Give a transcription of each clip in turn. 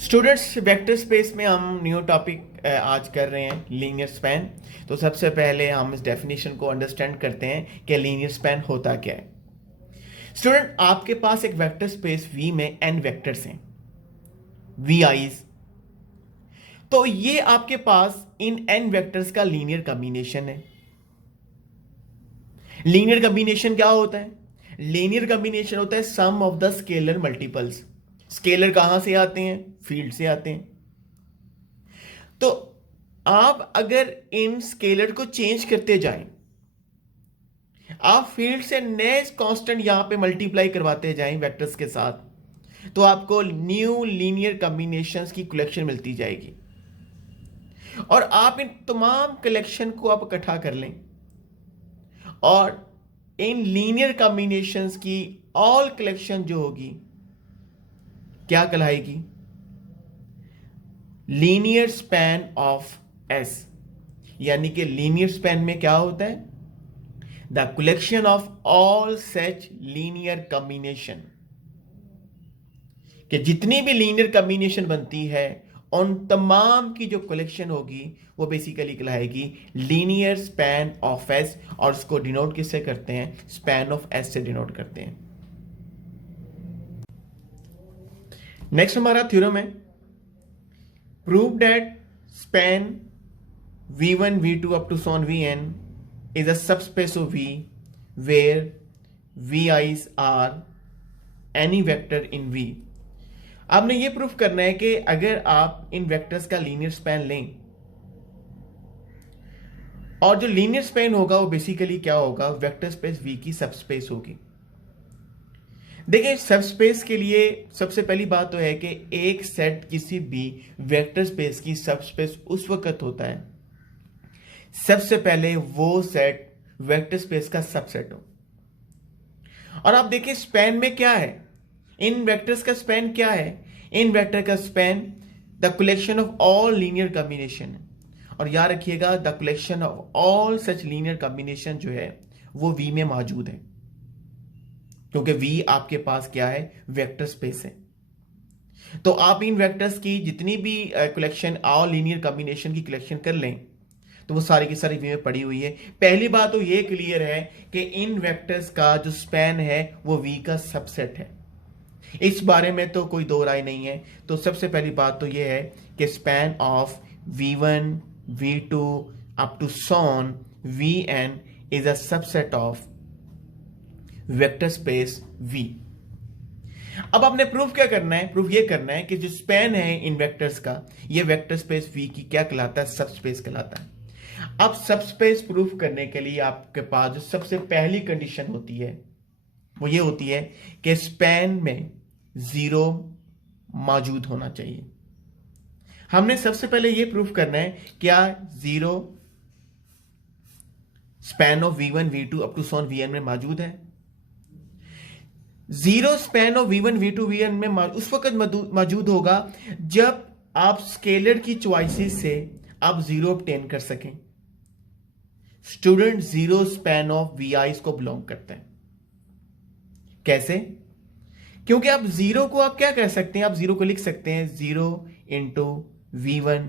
Students, vector space में हम new topic आज कर रहे हैं लीनियर स्पैन। तो सबसे पहले हम इस डेफिनेशन को अंडरस्टैंड करते हैं कि लीनियर स्पैन होता क्या है। स्टूडेंट, आपके पास एक वेक्टर स्पेस वी में एन वेक्टर्स हैं, वी आईज। तो ये आपके पास इन एन वेक्टर्स का लीनियर कॉम्बिनेशन है। लीनियर कॉम्बिनेशन क्या होता है? लीनियर कॉम्बिनेशन होता है sum of the scalar multiples. Scalar कहां से आते हैं? फील्ड से आते हैं। तो आप अगर इन स्केलर को चेंज करते जाएं, आप फील्ड से नए कांस्टेंट यहां पे मल्टीप्लाई करवाते जाएं वेक्टर्स के साथ, तो आपको न्यू लीनियर कॉम्बिनेशंस की कलेक्शन मिलती जाएगी। और आप इन तमाम कलेक्शन को आप इकट्ठा कर लें और इन लीनियर कॉम्बिनेशंस की ऑल कलेक्शन जो होगी क्या कहलाएगी? Linear span of S. यानी कि लीनियर स्पैन में क्या होता है? The collection of all such linear combination, कि जितनी भी लीनियर कॉम्बिनेशन बनती है उन तमाम की जो कलेक्शन होगी वो बेसिकली कहलाएगी लीनियर स्पैन ऑफ एस। और उसको डिनोट किससे करते हैं? स्पैन ऑफ एस से डिनोट करते हैं। नेक्स्ट हमारा थ्योरम है, prove that span v1 v2 up to so on vn is a subspace of v where vi's are any vector in v। आपने ये प्रूफ करना है कि अगर आप इन वेक्टर्स का लीनियर स्पैन लें, और जो लीनियर स्पैन होगा वो बेसिकली क्या होगा? वेक्टर स्पेस v की सबस्पेस होगी। देखिए, सबस्पेस के लिए सबसे पहली बात तो है कि एक सेट किसी भी वेक्टर स्पेस की सबस्पेस उस वक्त होता है सबसे पहले वो सेट वेक्टर स्पेस का सबसेट हो। और आप देखिए स्पैन में क्या है, इन वेक्टर्स का स्पैन क्या है? इन वेक्टर का span the collection of all linear combination है। और याद रखिएगा, the collection of all such linear combination जो है वो वी में मौजूद है, क्योंकि वी आपके पास क्या है? वेक्टर स्पेस है। तो आप इन वेक्टर्स की जितनी भी कलेक्शन, ऑल लीनियर कॉम्बिनेशन की कलेक्शन कर लें तो वो सारी की सारी वी में पड़ी हुई है। पहली बात तो ये क्लियर है कि इन वेक्टर्स का जो स्पैन है वो वी का सबसेट है। इस बारे में तो कोई दो राय नहीं है। तो सबसे पहली बात तो ये है कि span of v1 v2 up to so on vn is a subset of vector space v। अब आपने प्रूफ क्या करना है? प्रूफ ये करना है कि जो स्पैन है इन वेक्टर्स का, ये वेक्टर स्पेस v की क्या कहलाता है? सबस्पेस कहलाता है। अब सबस्पेस प्रूफ करने के लिए आपके पास जो सबसे पहली कंडीशन होती है वो ये होती है कि स्पैन में जीरो मौजूद होना चाहिए। हमने सबसे पहले ये प्रूफ करना है, क्या zero span of v1 v2 up to so on vn में मौजूद है? Zero span of v1 v2 vn में उस वक्त मौजूद होगा जब आप स्केलर की चॉइसेस से आप जीरो ऑब्टेन कर सकें। Student, zero span of V I's को बिलोंग करता है। कैसे? क्योंकि आप जीरो को आप क्या कर सकते हैं? आप जीरो को लिख सकते हैं zero into v1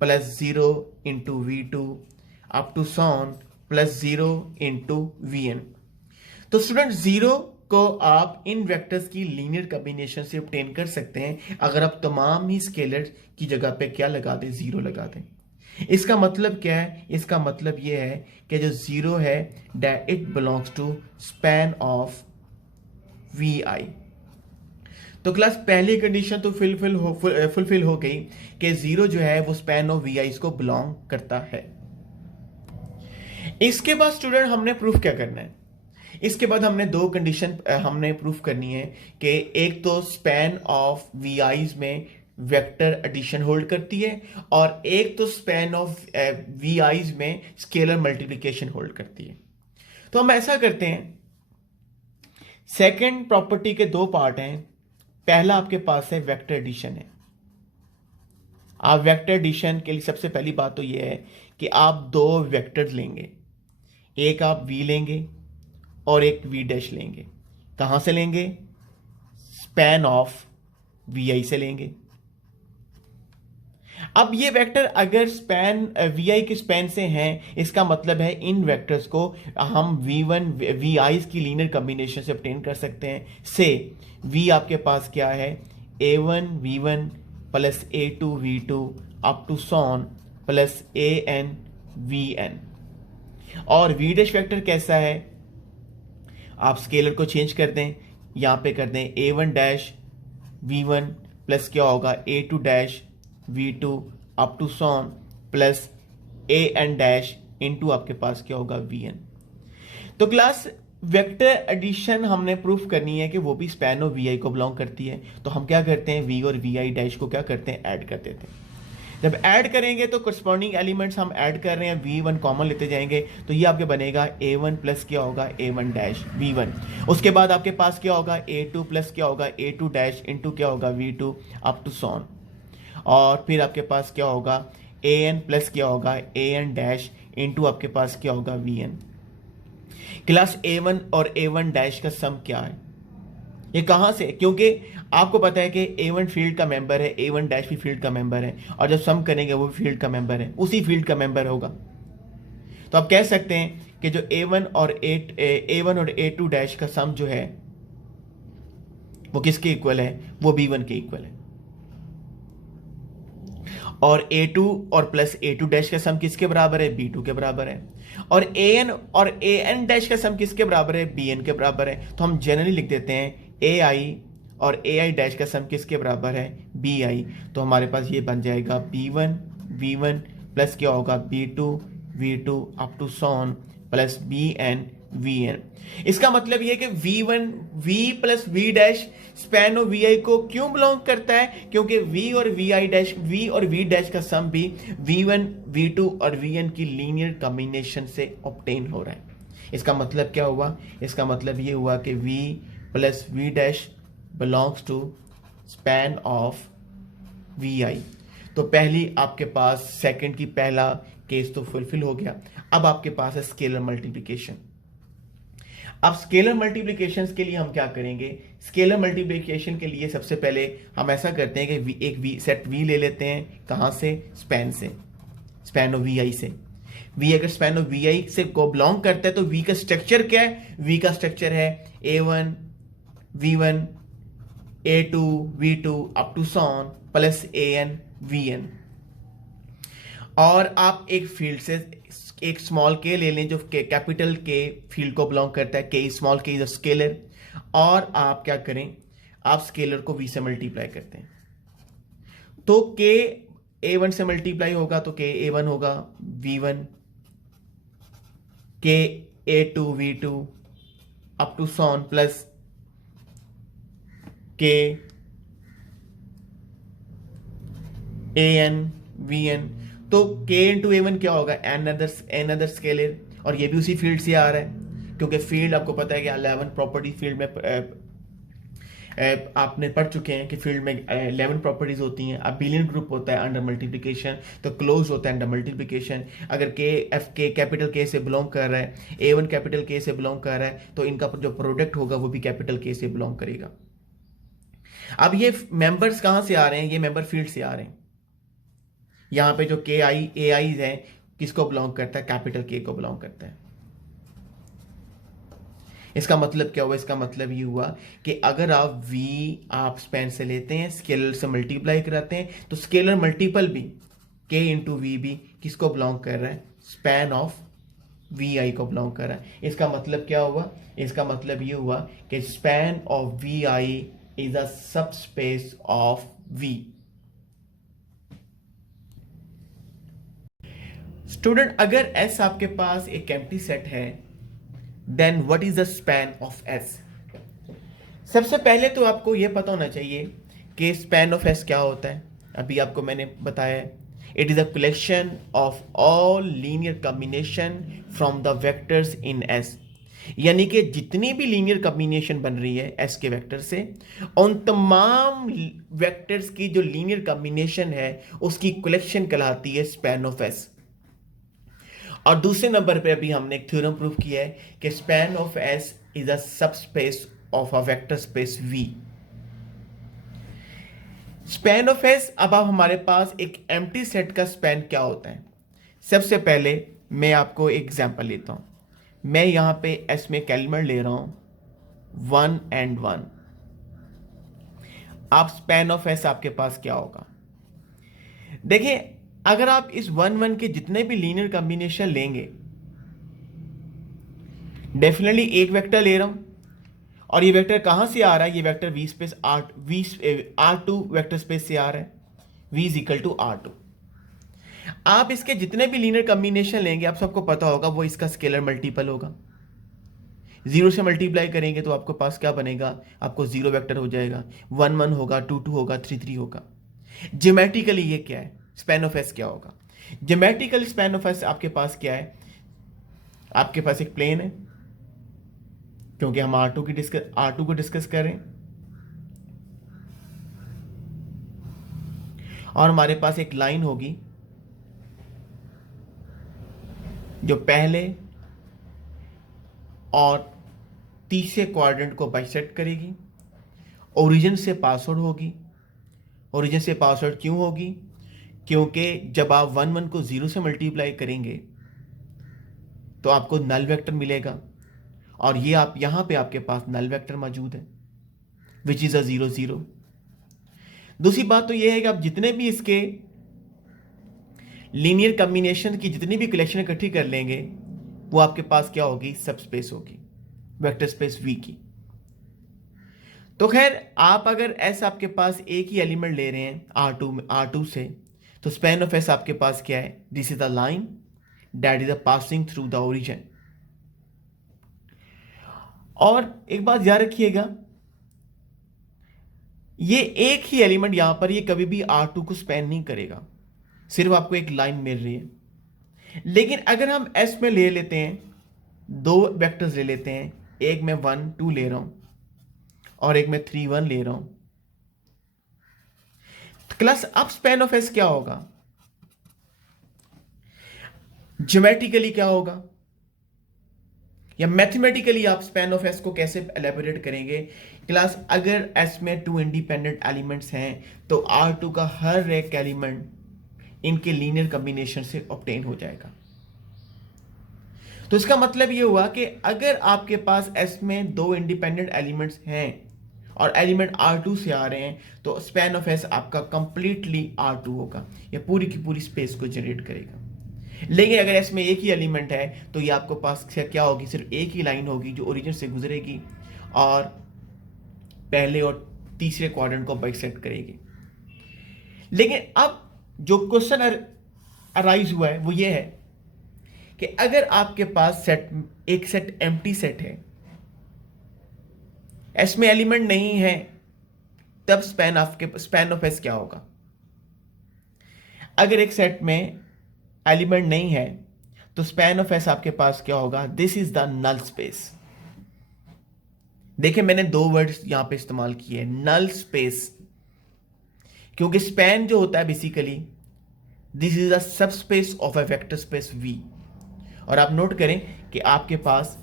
plus zero into v2 up to so on plus zero into vn। तो स्टूडेंट, जीरो को आप इन वेक्टर्स की लीनियर कॉम्बिनेशन से ऑब्टेन कर सकते हैं अगर आप तमाम ही स्केलर की जगह पे क्या लगा दें? जीरो लगा दें। इसका मतलब क्या है? इसका मतलब यह है कि जो जीरो है that it belongs to span of V I. तो क्लास पहली कंडीशन तो फुलफिल हो गई कि जीरो जो है वो स्पैन ऑफ वी आई को बिलोंग करता है। इसके बाद स्टूडेंट हमने प्रूफ क्या करना है? इसके बाद हमने दो कंडीशन हमने प्रूफ करनी है कि एक तो स्पैन ऑफ वी आईज में वेक्टर एडिशन होल्ड करती है, और एक तो स्पैन ऑफ वी आईज में स्केलर मल्टीप्लिकेशन होल्ड करती है। तो हम ऐसा करते हैं, सेकंड प्रॉपर्टी के दो पार्ट हैं। पहला आपके पास है वेक्टर एडिशन है। आप वेक्टर एडिशन के लिए सबसे पहली बात तो यह है कि आप दो वेक्टर्स लेंगे, एक आप v लेंगे और एक v डैश लेंगे। कहां से लेंगे? स्पैन ऑफ vi से लेंगे। अब ये वेक्टर अगर स्पैन वी आई के स्पैन से हैं, इसका मतलब है इन वेक्टर्स को हम वी वन वी आईज की लीनियर कॉम्बिनेशन से ऑब्टेन कर सकते हैं। से वी आपके पास क्या है, A one V one plus A two V two up to so on plus A N V N. और वी डैश वेक्टर कैसा है, आप स्केलर को चेंज कर दें, यहां पे कर दें A one dash V one plus क्या होगा A two dash V two up to so on plus A N dash into आपके पास क्या होगा वी एन। तो क्लास वेक्टर एडिशन हमने प्रूफ करनी है कि वो भी स्पैन और वी आई को बिलोंग करती है। तो हम क्या करते हैं, वी और वी आई डैश को क्या करते हैं, ऐड कर देते हैं। जब ऐड करेंगे तो करस्पॉन्डिंग एलिमेंट्स हम ऐड कर रहे हैं, वी वन कॉमन लेते जाएंगे, तो ये आपके बनेगा ए वन प्लस क्या होगा ए वन डैश वी वन। उसके बाद आपके पास क्या होगा ए टू प्लस क्या होगा ए टू डैश इंटू क्या होगा V two up to so on. और फिर आपके पास क्या होगा ए एन प्लस क्या होगा ए एन डैश इंटू आपके पास क्या होगा V N. Class A one और ए वन डैश का सम क्या है, ये कहां से, क्योंकि आपको पता है कि ए वन फील्ड का मेंबर है, ए वन डैश भी फील्ड का मेंबर है, और जब सम करेंगे वो भी फील्ड का मेंबर है, उसी फील्ड का मेंबर होगा। तो आप कह सकते हैं कि जो ए वन और ए टू डैश का सम जो है वो किसके इक्वल है, वो बी वन के इक्वल है। और ए टू और प्लस ए टू डैश का सम किसके बराबर है, बी टू के बराबर है। और ए एन डैश का सम किसके बराबर है, बी एन के बराबर है। तो हम जनरली लिख देते हैं ए आई और ए आई डैश का सम किसके बराबर है, बी आई। तो हमारे पास ये बन जाएगा B one V one plus क्या होगा B two V two up to so on plus B N V N. इसका मतलब ये कि V one V plus V dash span और वी आई को क्यों बिलोंग करता है, क्योंकि वी और वी डैश का सम भी वी वन वी टू और वी एन की लीनियर कॉम्बिनेशन से ऑब्टेन हो रहा है। इसका मतलब क्या हुआ, इसका मतलब ये हुआ कि V plus V dash belongs to span of V I. तो पहली आपके पास सेकंड की पहला केस तो फुलफिल हो गया। अब आपके पास है स्केलर मल्टीप्लिकेशन। अब स्केलर मल्टीप्लिकेशन के लिए हम क्या करेंगे, स्केलर मल्टीप्लिकेशन के लिए सबसे पहले हम ऐसा करते हैं कि एक सेट वी ले लेते हैं, कहां से, स्पैन से, स्पैन ऑफ वी आई से। वी अगर स्पैन ऑफ वी आई से को बिलोंग करता है तो वी का स्ट्रक्चर क्या है, वी का स्ट्रक्चर है A one V one A two V two up to so on plus A N V N. और आप एक फील्ड से एक स्मॉल के ले लें जो कैपिटल के फील्ड को बिलोंग करता है, के स्मॉल के इज अ स्केलर, और आप क्या करें, आप स्केलर को वी से मल्टीप्लाई करते हैं। तो के ए वन से मल्टीप्लाई होगा तो के ए वन होगा V one, K A two V two up to so on plus K A N V N. तो k इंटू ए वन क्या होगा, एन अदर स्केलर, और ये भी उसी फील्ड से आ रहा है, क्योंकि फील्ड आपको पता है कि 11 प्रॉपर्टी फील्ड में आपने पढ़ चुके हैं कि फील्ड में 11 प्रॉपर्टीज होती हैं। अब बिलियन ग्रुप होता है अंडर मल्टीप्लिकेशन, तो क्लोज होता है अंडर मल्टीप्लिकेशन। अगर के कैपिटल के से बिलोंग कर रहा है, ए वन कैपिटल के से बिलोंग कर रहा है, तो इनका जो प्रोडक्ट होगा वो भी कैपिटल के से बिलोंग करेगा। अब ये मेंबर्स कहां से आ रहे हैं, ये मेंबर फील्ड से आ रहे हैं। यहां पे जो के आई ए आई है किसको बिलोंग करता है, कैपिटल के को बिलोंग करता है। इसका मतलब क्या हुआ, इसका मतलब ये हुआ कि अगर आप स्पैन से लेते हैं, स्केलर से मल्टीप्लाई कराते हैं, तो स्केलर मल्टीपल भी के इंटू वी भी किसको बिलोंग कर रहा है, स्पैन ऑफ वी आई को बिलोंग कर रहा है। इसका मतलब क्या हुआ, इसका मतलब ये हुआ कि span of V I is a subspace of V. Student, अगर S आपके पास एक एम्प्टी सेट है, then what is the span of S। सबसे पहले तो आपको यह पता होना चाहिए कि स्पैन ऑफ S क्या होता है। अभी आपको मैंने बताया है, it is a collection of all linear combination from the vectors in S। यानी कि जितनी भी लीनियर कॉम्बिनेशन बन रही है S के वेक्टर से, उन तमाम वेक्टर्स की जो लीनियर कॉम्बिनेशन है उसकी कलेक्शन कहलाती है स्पैन ऑफ S। और दूसरे नंबर पे अभी हमने एक थ्योरम प्रूव किया है कि span of S is a subspace of a vector space V। Span of S, अब आप हमारे पास एक एम्प्टी सेट का स्पैन क्या होता है। सबसे पहले मैं आपको एक एग्जांपल लेता हूं। मैं यहां पे एस में एक एलिमेंट ले रहा हूं 1 and 1। आप स्पैन ऑफ एस आपके पास क्या होगा। देखिए, अगर आप इस 1 1 के जितने भी लीनियर कॉम्बिनेशन लेंगे, डेफिनेटली एक वेक्टर ले रहा हूं, और ये वेक्टर कहां से आ रहा है, ये vector V space R two vector space से आ रहा है। V is equal to R2। आप इसके जितने भी लीनियर कॉम्बिनेशन लेंगे, आप सबको पता होगा वो इसका स्केलर मल्टीपल होगा। 0 से मल्टीप्लाई करेंगे तो आपको पास क्या बनेगा, आपको 0 वेक्टर हो जाएगा। 1 1 होगा, 2 2 होगा, 3 3 होगा। ज्योमेट्रिकली ये क्या है, स्पैन ऑफ एस क्या होगा। ज्योमेट्रिकल स्पैन ऑफ एस आपके पास क्या है, आपके पास एक प्लेन है, क्योंकि हम R2 को डिस्कस कर रहे हैं, और हमारे पास एक लाइन होगी जो पहले और तीसरे क्वाड्रेंट को बाइसेक्ट करेगी, ओरिजिन से पासवर्ड होगी। ओरिजिन से पासवर्ड क्यों होगी, क्योंकि जब आप 1 1 को 0 से मल्टीप्लाई करेंगे तो आपको नल वेक्टर मिलेगा, और ये आप यहां पे आपके पास नल वेक्टर मौजूद है, विच इज अ 0 0। दूसरी बात तो ये है कि आप जितने भी इसके लीनियर कॉम्बिनेशन की जितनी भी कलेक्शन इकट्ठी कर लेंगे, वो आपके पास क्या होगी, सब स्पेस होगी, वेक्टर स्पेस वी की। तो खैर, आप अगर एस आपके पास एक ही एलिमेंट ले रहे हैं R2 से, तो स्पैन ऑफ एस आपके पास क्या है, this is the line that is passing through the origin. और एक बात याद रखिएगा, ये एक ही एलिमेंट यहां पर ये कभी भी R2 को स्पैन नहीं करेगा, सिर्फ आपको एक लाइन मिल रही है। लेकिन अगर हम एस में ले लेते हैं, दो वेक्टर्स ले लेते हैं, एक में 1 2 ले रहा हूं और एक में 3 1 ले रहा हूं, क्लास अब स्पैन ऑफ एस क्या होगा, ज्योमेट्रिकली क्या होगा, या मैथमेटिकली आप स्पैन ऑफ एस को कैसे एलेबोरेट करेंगे। क्लास, अगर एस में 2 इंडिपेंडेंट एलिमेंट्स हैं तो R2 का हर एक एलिमेंट इनके लीनियर कॉम्बिनेशन से ऑब्टेन हो जाएगा। तो इसका मतलब ये हुआ कि अगर आपके पास एस में 2 इंडिपेंडेंट एलिमेंट्स हैं और एलिमेंट R2 से आ रहे हैं, तो स्पैन ऑफ एस आपका कंप्लीटली R2 होगा, ये पूरी की पूरी स्पेस को जनरेट करेगा। लेकिन अगर इसमें एक ही एलिमेंट है तो ये आपको पास क्या होगी, सिर्फ एक ही लाइन होगी जो ओरिजिन से गुजरेगी और पहले और तीसरे क्वाड्रेंट को बाइसेक्ट करेगी। लेकिन अब जो क्वेश्चन अराइज हुआ है वो ये है कि अगर आपके पास एक सेट एम्प्टी सेट है, इसमें एलिमेंट नहीं है, तब स्पैन ऑफ एस क्या होगा। अगर एक सेट में एलिमेंट नहीं है तो स्पैन ऑफ एस आपके पास क्या होगा, this is the null space. देखिए, मैंने 2 वर्ड्स यहां पे इस्तेमाल किए, नल स्पेस, क्योंकि स्पैन जो होता है basically this is a subspace of a vector space V. और आप नोट करें कि आपके पास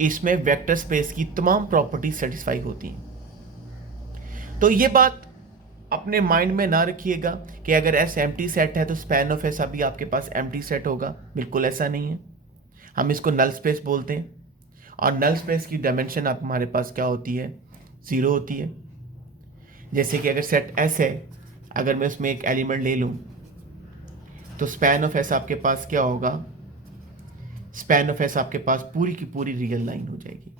इसमें वेक्टर स्पेस की तमाम प्रॉपर्टी सेटिस्फाई होती हैं। तो ये बात अपने माइंड में ना रखिएगा कि अगर एस एम्प्टी सेट है तो स्पैन ऑफ एस अभी आपके पास एम्प्टी सेट होगा, बिल्कुल ऐसा नहीं है। हम इसको नल स्पेस बोलते हैं, और नल स्पेस की डायमेंशन आप हमारे पास क्या होती है, 0 होती है। जैसे कि अगर सेट एस है, अगर मैं उसमें एक एलिमेंट ले लूं तो स्पैन ऑफ एस आपके पास क्या होगा, स्पैन ऑफ एस आपके पास पूरी की पूरी रियल लाइन हो जाएगी,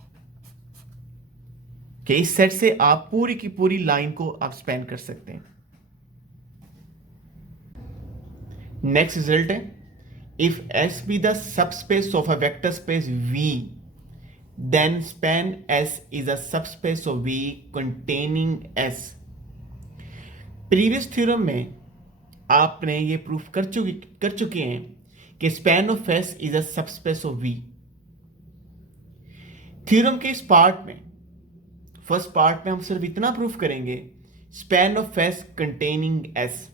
कि इस सेट से आप पूरी की पूरी लाइन को आप स्पैन कर सकते हैं। नेक्स्ट रिजल्ट है, if S be the subspace of a vector space V, then span S is a subspace of V containing S. Previous theorem में आपने ये प्रूफ कर चुके हैं कि span of S is a subspace of V. Theorem के इस part में, फर्स्ट पार्ट में हम सिर्फ इतना प्रूफ करेंगे, span of S containing S,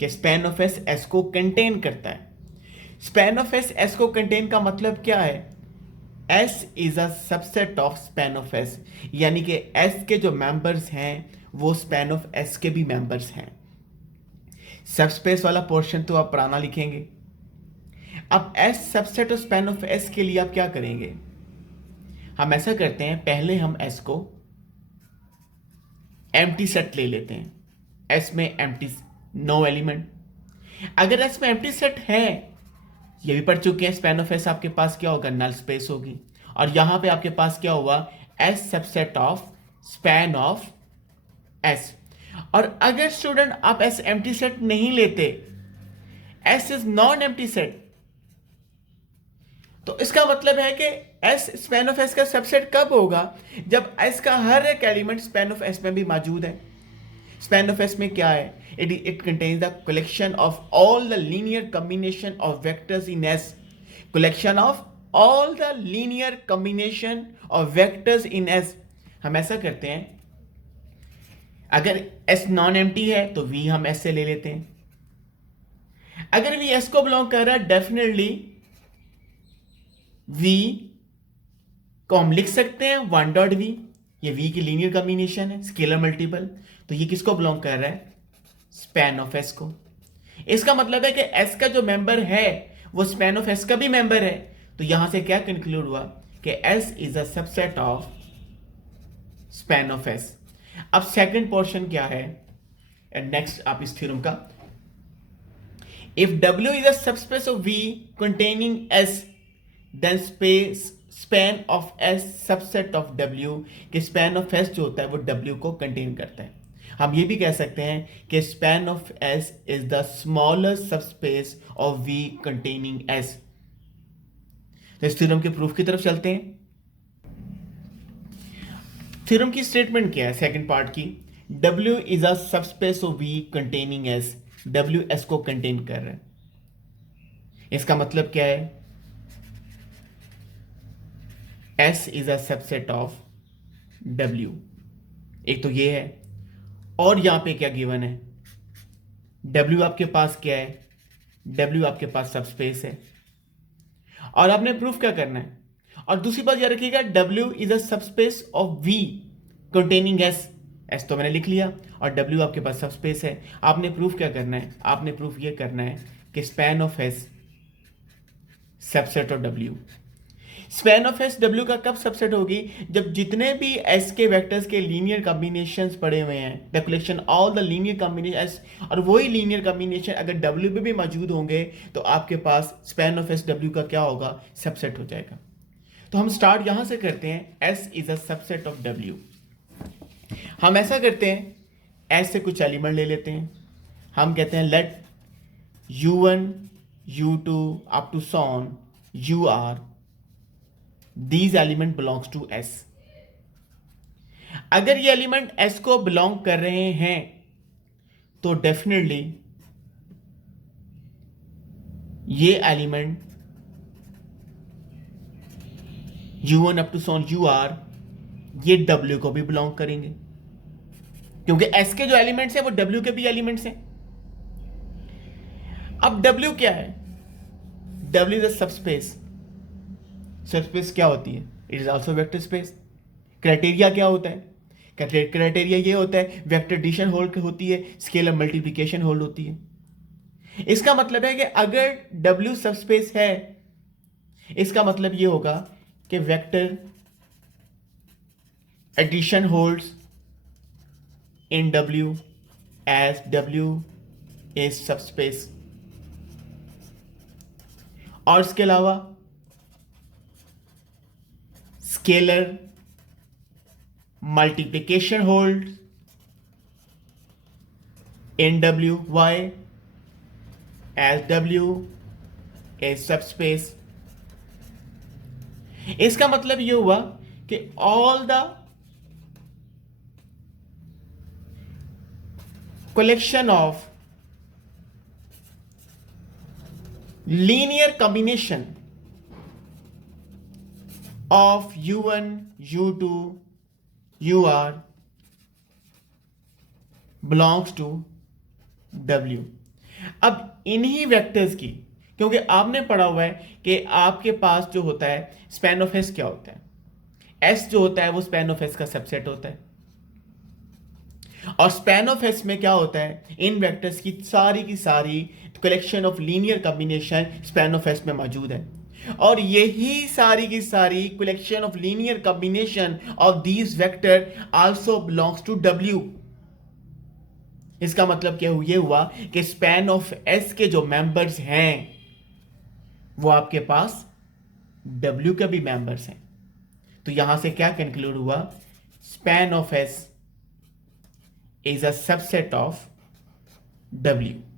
कि स्पैन ऑफ एस एस को कंटेन करता है। स्पैन ऑफ एस एस को कंटेन का मतलब क्या है, S is a subset of span of S, यानी कि एस के जो मेंबर्स हैं वो स्पैन ऑफ एस के भी मेंबर्स हैं। सबस्पेस वाला पोर्शन तो आप पुराना लिखेंगे। अब S subset of span of S के लिए आप क्या करेंगे? हम ऐसा करते हैं, पहले हम एस को एम्प्टी सेट ले लेते हैं। एस में एम्प्टी, नो एलिमेंट। अगर एस में एम्प्टी सेट है, ये भी पढ़ चुके हैं, स्पैन ऑफ एस आपके पास क्या होगा? नल स्पेस होगी। और यहां पे आपके पास क्या हुआ? S subset of span of S. और अगर स्टूडेंट आप एस एम्प्टी सेट नहीं लेते, S is non empty set, तो इसका मतलब है कि एस स्पैन ऑफ एस का सबसेट कब होगा? जब एस का हर एक एलिमेंट स्पैन ऑफ एस में भी मौजूद है। स्पैन ऑफ एस में क्या है? It contains the collection of all the linear combination of vectors in S. Collection of all the linear combination of vectors in S. हम ऐसा करते हैं, अगर एस नॉन एम्प्टी है तो वी हम एस से ले लेते हैं। अगर वी एस को बिलोंग कर रहा है, डेफिनेटली वी को हम लिख सकते हैं वन डॉट वी। ये वी की लीनियर कॉम्बिनेशन है, स्केलर मल्टीपल। तो ये किसको बिलोंग कर रहा है? स्पैन ऑफ एस को। इसका मतलब है कि एस का जो मेंबर है वो स्पैन ऑफ एस का भी मेंबर है। तो यहां से क्या कंक्लूड हुआ कि S is a subset of span of S. अब सेकंड पोर्शन क्या है? नेक्स्ट आप इस थ्योरम का, if W is a subspace of V containing S, then space span of S subset of W, कि स्पैन ऑफ S जो होता है वो W को कंटेन करता है। हम ये भी कह सकते हैं कि span of S is the smaller subspace of V containing S। तो इस थ्योरम के प्रूफ की तरफ चलते हैं। थ्योरम की स्टेटमेंट क्या है सेकंड पार्ट की? W is a subspace of V containing S। W S को कंटेन कर रहा है। इसका मतलब क्या है? S is a subset of W। एक तो ये है, और यहां पे क्या गिवन है? W आपके पास क्या है? W आपके पास सबस्पेस है, और आपने प्रूफ क्या करना है? और दूसरी बात याद रखिएगा, W is a subspace of V containing S। S तो मैंने लिख लिया, और W आपके पास सबस्पेस है। आपने प्रूफ क्या करना है? आपने प्रूफ ये करना है कि span of S subset of W। Span of S W का कब सबसेट होगी? जब जितने भी S के वेक्टर्स के लीनियर कॉम्बिनेशंस पड़े हुए हैं, the collection all the linear combination S, और वही लीनियर कॉम्बिनेशन अगर W में भी मौजूद होंगे तो आपके पास स्पैन ऑफ S W का क्या होगा? सबसेट हो जाएगा। तो हम स्टार्ट यहां से करते हैं, S is a subset of W। हम ऐसा करते हैं, S से कुछ एलिमेंट ले लेते हैं। हम कहते हैं let U1 U2 up to so on UR, these element belongs to S। अगर ये एलिमेंट S को बिलोंग कर रहे हैं तो डेफिनेटली ये element U1 up to so on UR ये W को भी बिलोंग करेंगे, क्योंकि S के जो एलिमेंट्स हैं वो W के भी एलिमेंट्स हैं। अब W क्या है? W is a subspace. Subspace क्या होती है? It is also vector space. Criteria क्या होता है? क्राइटेरिया ये होता है वेक्टर एडिशन होल्ड होती है, स्केलर मल्टीप्लिकेशन होल्ड होती है। इसका मतलब है कि अगर W सबस्पेस है, इसका मतलब ये होगा कि vector addition holds in W as W is subspace. और इसके अलावा scalar multiplication hold in W y as W is subspace. इसका मतलब यह हुआ कि all the collection of linear combination of U1 U2 UR belongs to W। अब इन्हीं वेक्टर्स की, क्योंकि आपने पढ़ा हुआ है कि आपके पास जो होता है स्पैन ऑफ एस क्या होता है? एस जो होता है वो स्पैन ऑफ एस का सबसेट होता है। और स्पैन ऑफ एस में क्या होता है, इन वेक्टर्स की सारी collection of linear combination span of S में मौजूद है, और यही सारी की सारी collection of linear combination of these vector also belongs to W. इसका मतलब क्या ये हुआ कि स्पैन ऑफ एस के जो मेंबर्स हैं वो आपके पास डब्ल्यू के भी मेंबर्स हैं। तो यहां से क्या कंक्लूड हुआ, span of S is a subset of W.